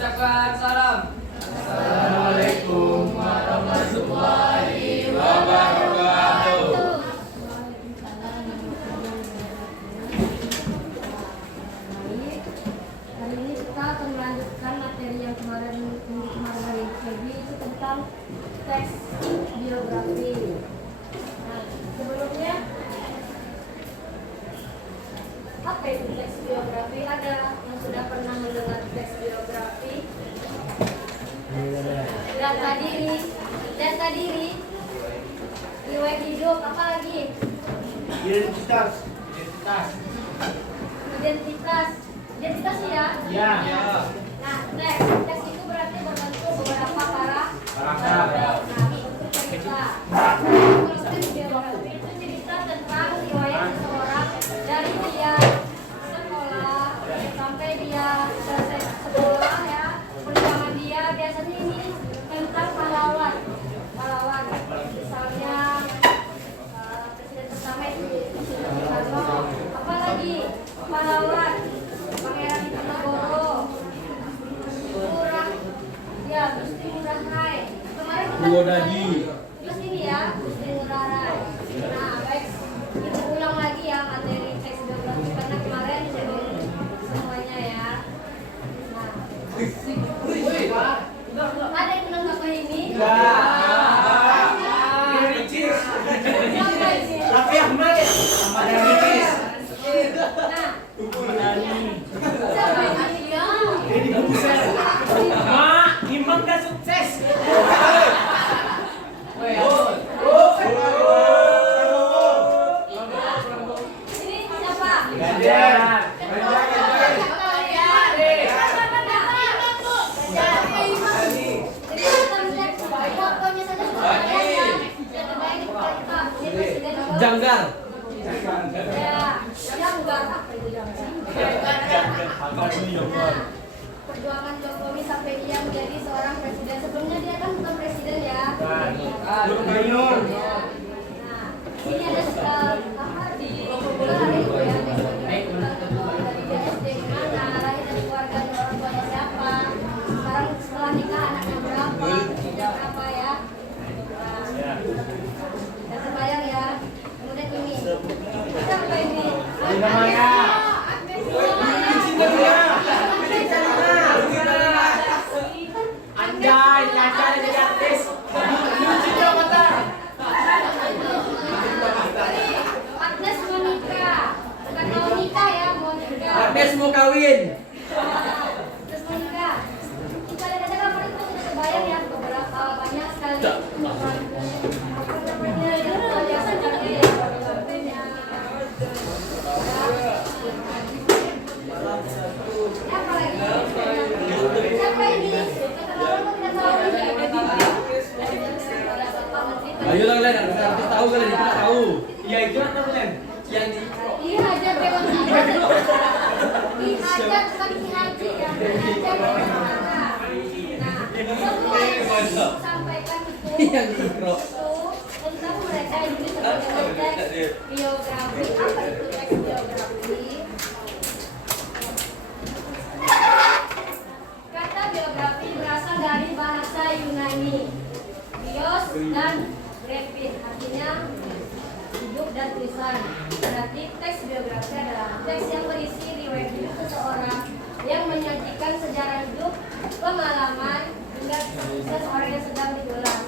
Ucapkan salam. Assalamualaikum warahmatullahi wabarakatuh. Hari ini kita akan melanjutkan materi yang kemarin hari ini itu tentang teks biografi. Nah, sebelumnya apa itu teks biografi? Ada yang sudah pernah mendengar teks biografi? Data diri, riwayat hidup, apa lagi? Identitas Ya? ya. Nah, teks itu berarti berbentuk beberapa paragraf. Nah, itu cerita. Kalau teks biografi itu cerita tentang riwayat seseorang dari dia sekolah sampai dia selesai sekolah ya, perjuangan dia. Biasanya ini tentang pahlawan. Misalnya presiden pertama itu Soekarno. Apalagi pahlawan Pangeran Diponegoro, Gusti Ngurah Rai. Kemarin kita terus ini ya, Gusti Ngurah Rai. Nah, baik, kita ulang lagi ya materi teks biografi karena kemarin jadi semuanya ya. Nah, ada yang pernah apa ini? Raffi Ahmad. Nah, siapa ini ya? Imam gak sukses. Ini siapa? Ganjar. Janggar. Perjuangan Jokowi sampai dia menjadi seorang presiden. Sebelumnya dia kan bukan presiden ya. Gubernur. Nah, ini ada apa di ada itu ya. Dari dia SD gimana, lahir dari keluarga orang tuanya siapa. Sekarang setelah nikah anaknya berapa, apa ya. Dan terbayang ya. Kemudian ini. Siapa ini? Namanya. Anjay, nyasar jadi artis. Agnes Monica. Bukan Monica ya, Monica. Agnes mau kawin. Agnes Monica. Kita lihat aja kan itu udah terbayang ya beberapa banyak sekali. Apa namanya? Biasa jadi apa lagi? Siapa ini? Kata orang kok tidak tahu ini. Ayo lah Len, artis tahu kali ini kita tahu. Ya itu apa Len? Yang di Ini Hajar Dewan Agar. Ini Hajar bukan Ki Haji ya. Hajar Dewan Agar. Nah, semua yang disampaikan Yang di Ikro. itu tentang mereka ini sebagai teks biografi. Apa itu teks biografi? Kata biografi berasal dari bahasa Yunani, bios dan grafin, artinya hidup dan tulisan. Berarti teks biografi adalah teks yang berisi riwayat hidup seseorang yang menyajikan sejarah hidup, pengalaman, hingga kisah seorang yang sedang diulas.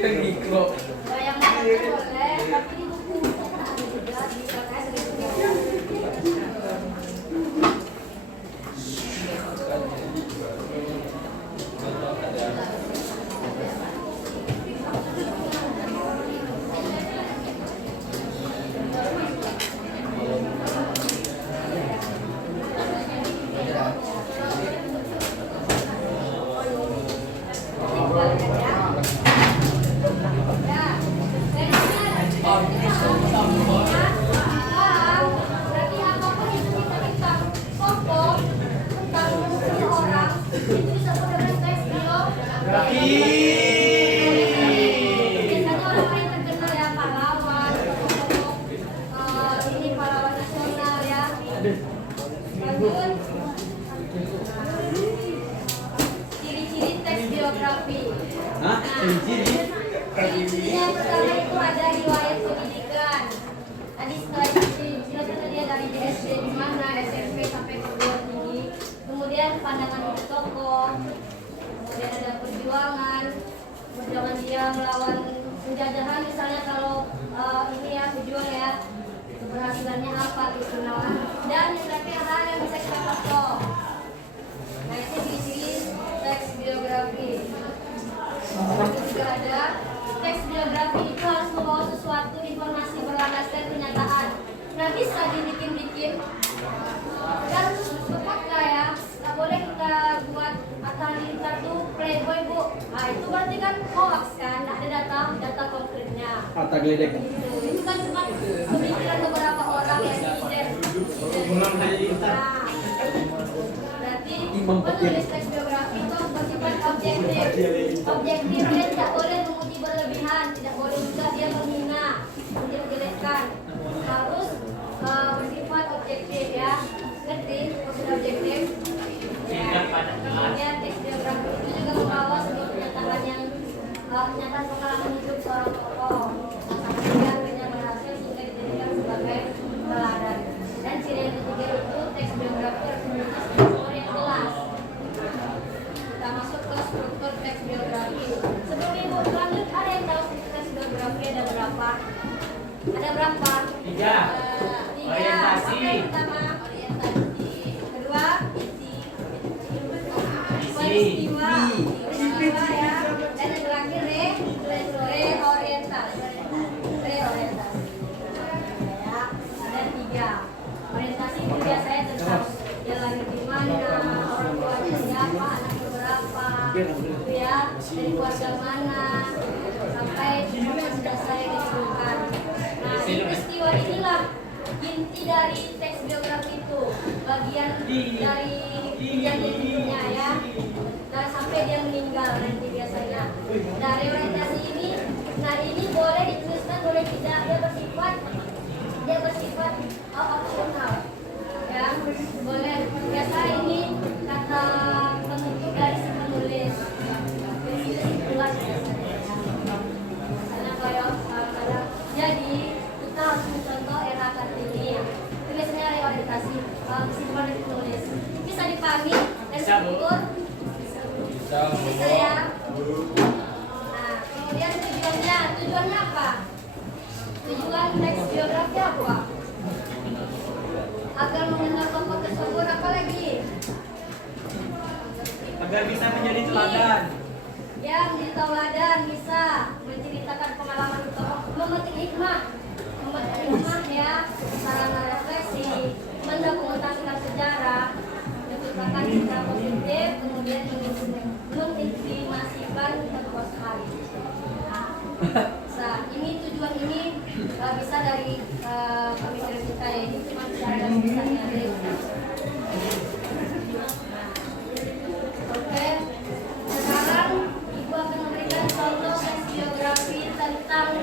Yang di Ikro. Bayangkan boleh, tapi di buku ada juga di LKS gitu. Raffi. biografi. Hah? Ciri-ciri? Ciri-cirinya yang pertama itu ada riwayat pendidikan. Tadi setelah jelaskan dia dari SD di mana, SMP sampai perguruan tinggi. Kemudian pandangan hidup tokoh. Kemudian ada perjuangan dia melawan penjajahan, misalnya kalau ini ya tujuan ya keberhasilannya apa gitu. Dan yang terakhir hal yang bisa kita foto. Nah itu ciri-ciri teks biografi. Juga ada teks biografi itu harus membawa sesuatu informasi berlandaskan kenyataan. Nggak bisa dibikin-bikin dan tepat lah ya. Nggak boleh kita buat Atalita tuh playboy bu. Nah itu berarti kan hoax kan, nggak ada data konkretnya. Kata geledek. Itu kan cuma pemikiran beberapa orang yang nah, berarti penulis teks biografi itu bersifat objektif. Objektif dia tidak boleh memuji berlebihan, tidak boleh juga dia menghina, menjelekkan. Harus bersifat objektif ya. Ngerti maksud objektif? Ya. Kemudian teks biografi itu juga membawa sebuah kenyataan yang kenyataan pengalaman hidup seorang tokoh. Sampai dia akhirnya berhasil sehingga dijadikan sebagai teladan. Dan ciri yang ketiga itu teks biografi harus memiliki struktur yang jelas. Kita masuk ke struktur teks biografi. Sebelum ibu lanjut, ada yang tahu teks biografi ada berapa? Ada berapa? 3. Orientasi. Oke, pertama orientasi. Kedua isi. Peristiwa. Peristiwa ya. Dan yang terakhir reorientasi. Reorientasi. Ya, ada 3. Orientasi itu biasanya tentang dia lahir di mana, orang tuanya siapa, anaknya berapa, gitu ya, dari keluarga mana, sampai jasa yang ditemukan. Nah, peristiwa inilah inti dari teks biografi itu, bagian dari hidupnya ya, dan sampai dia meninggal nanti biasanya. Dari orientasi ini, nah ini boleh dituliskan, boleh tidak, dia bersifat opsional ya, boleh. Biasa ini kata penutup dari si penulis, itu simpulan biasanya ya. Misalnya kayak jadi kita harus mencontoh era Kartini ya. Itu biasanya reorientasi kesimpulan dari penulis. Bisa dipahami dan struktur? Bisa ya. Nah, kemudian tujuannya apa? Tujuan teks biografi apa? Agar mengenal tokoh tersebut, apa lagi? Agar bisa menjadi teladan. Ya, menjadi tauladan, bisa menceritakan pengalaman tokoh, memetik hikmah ya, sarana refleksi, mendokumentasikan sejarah, menciptakan citra positif, kemudian mengintimasikan tokoh sekali. Nah, ini tujuan ini bisa dari pemikiran kita ya, ini cuma cara misalnya dari. Oke, sekarang ibu akan memberikan contoh teks biografi tentang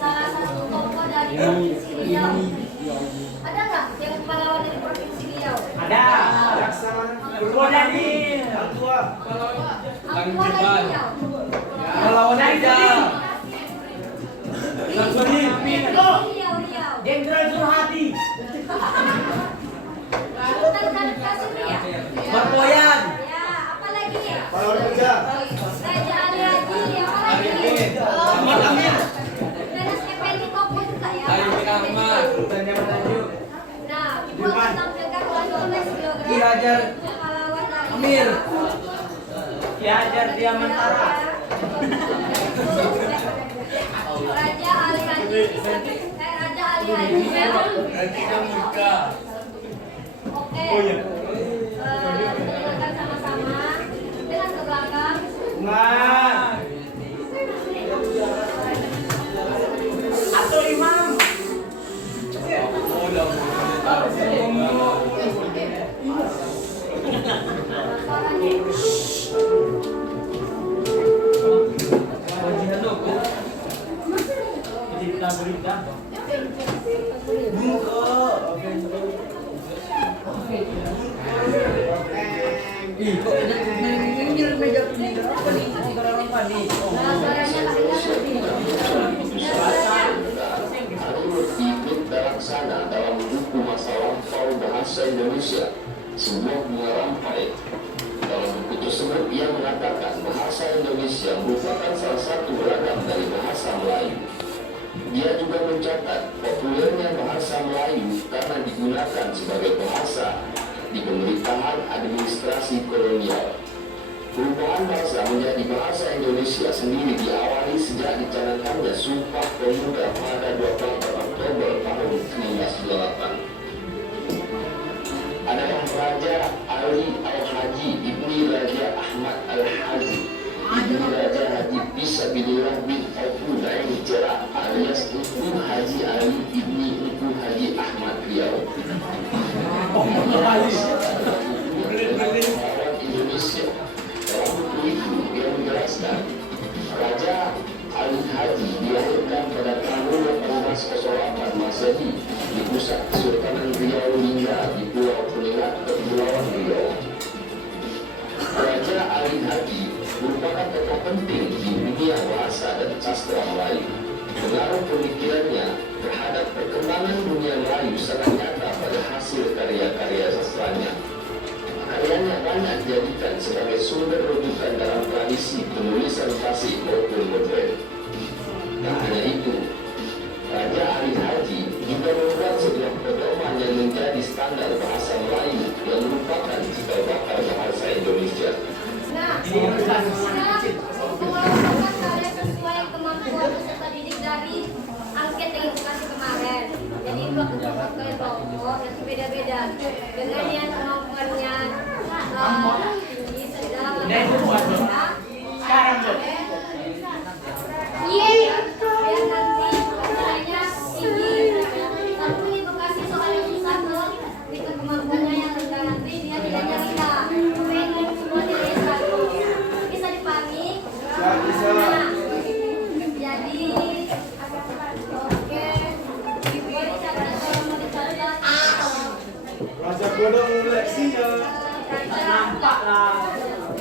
salah satu tokoh dari provinsi Riau. Ada nggak yang pahlawan dari provinsi Riau? Ada. Purwodadi. Aku dari Riau. Pahlawan aja. Riau. Jenderal Surhadi. Sultan Kasuria. Berpoyan. Ya, apa lagi? Pahlawan kerja. Raja Ali Haji, apa lagi? Ahmad Amir. Ganas Effendi tokoh juga ya. Arifin Ahmad. Nah, ibu akan tampilkan contoh teks biografi Ki Hajar pahlawan dari Amir. Ki Hajar Diamantara. Raja Ali Haji, Raja Ali Haji ya. Oke. Dengarkan sama-sama dengan ke belakang. Nah. Atau imam. Berita. Ih, kok ini meja apa nih? apa nih? Suaranya ikut terlaksana dalam buku masa lampau bahasa Indonesia, sebuah bunga rampai. Dalam buku tersebut ia mengatakan bahasa Indonesia merupakan salah satu beragam dari bahasa Melayu. Dia juga mencatat populernya bahasa Melayu karena digunakan sebagai bahasa di pemerintahan administrasi kolonial. Perubahan bahasa menjadi bahasa Indonesia sendiri diawali sejak dicanangkannya Sumpah Pemuda pada 24 Oktober tahun 1928. Adalah Raja Ali Al-Haji Ibni Raja Ahmad Al-Haji Ibni Raja Haji Fisabilillah bin Aufu Naim Jerak alias Ibu Haji Ali Ibni Ibu Haji Ahmad Riau. Indonesia. Dalam buku itu dia menjelaskan Raja Ali Haji dilahirkan pada tahun 1808 Masehi di pusat Kesultanan Riau Lingga di Pulau Kuningan, Kepulauan Riau. Raja Ali Haji merupakan tokoh penting di dunia bahasa dan sastra Melayu. Pengaruh pemikirannya terhadap perkembangan dunia Melayu sangat nyata pada hasil karya-karya sastranya. Karyanya banyak dijadikan sebagai sumber rujukan dalam tradisi penulisan klasik maupun modern. Tak hanya itu, Raja Ali Haji juga membuat sebuah pedoman yang menjadi standar bahasa Melayu yang merupakan cikal bakal bahasa Indonesia. Nah, mengelompokkan karya sesuai kemampuan peserta didik dari angket edukasi kemarin. Jadi itu aku pakai kelompok yang beda-beda dengan yang kemampuannya tinggi, sedang, biar nanti nilainya tinggi. Tapi ini bekasi soal yang susah tuh, dengan kemampuannya yang rendah nanti dia nilainya rendah. Semua nilai satu. Bisa dipahami? Nah, jadi oke, boleh catat kalau mau dicatat. Raja Kodong leksinya. Nampak lah.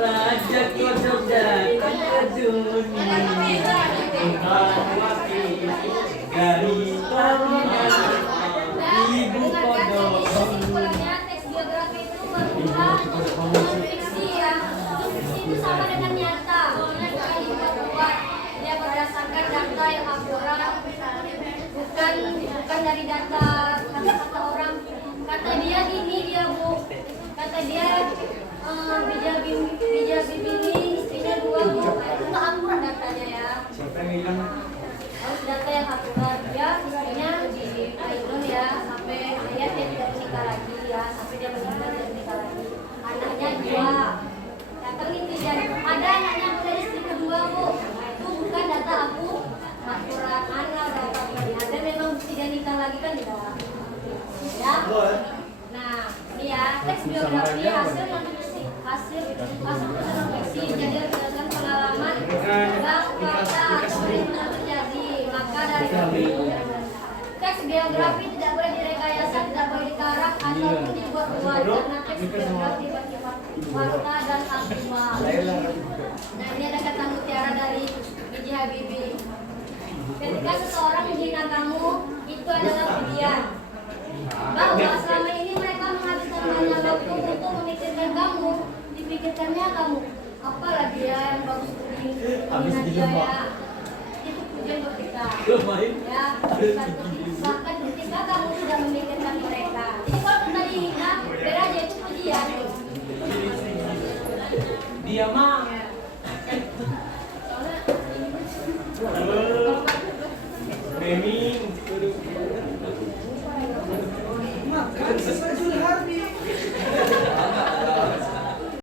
Raja Kodok datang ke dunia. Dari tanah Ibu Kodok. Kesimpulannya teks biografi itu berupa non-fiksi ya. Non-fiksi itu sama dengan nyata, bukan dibuat-buat. Dia berdasarkan data yang akurat, bukan dari data kata-kata orang. Kata dia gini dia bu, kata dia bija bibi istrinya 2 bu. Itu nggak akurat datanya ya. Harus data yang akurat. Dia istrinya di Ainun ya, sampai dia tidak menikah lagi ya, sampai dia meninggal tidak menikah lagi. Anaknya 2. Datang ini dia ada anaknya udah istri kedua bu. Nah, itu bukan data aku akurat mana data ini. Ada memang tidak nikah lagi kan tidak. Ya. Nah, ini ya teks biografi hasil non-fiksi hasil non-fiksi jadi berdasarkan pengalaman dan fakta atau yang terjadi. Maka dari itu teks biografi tidak boleh direkayasa, tidak boleh dikarang ataupun dibuat-buat karena teks biografi bersifat fakta dan aktual. Nah, ini ada kata mutiara dari B.J. Habibie. Ketika seseorang menghina kamu, itu adalah pujian. Bahwa selama ini mereka menghabiskan banyak waktu untuk memikirkan kamu, dipikirkannya kamu. Apalagi ya yang bagus menghina dia ya. Itu pujian buat kita. Ya, bahkan ketika kamu sudah memikirkan mereka. Jadi kalau kita dihina, beda aja itu pujian. Dia mah Memi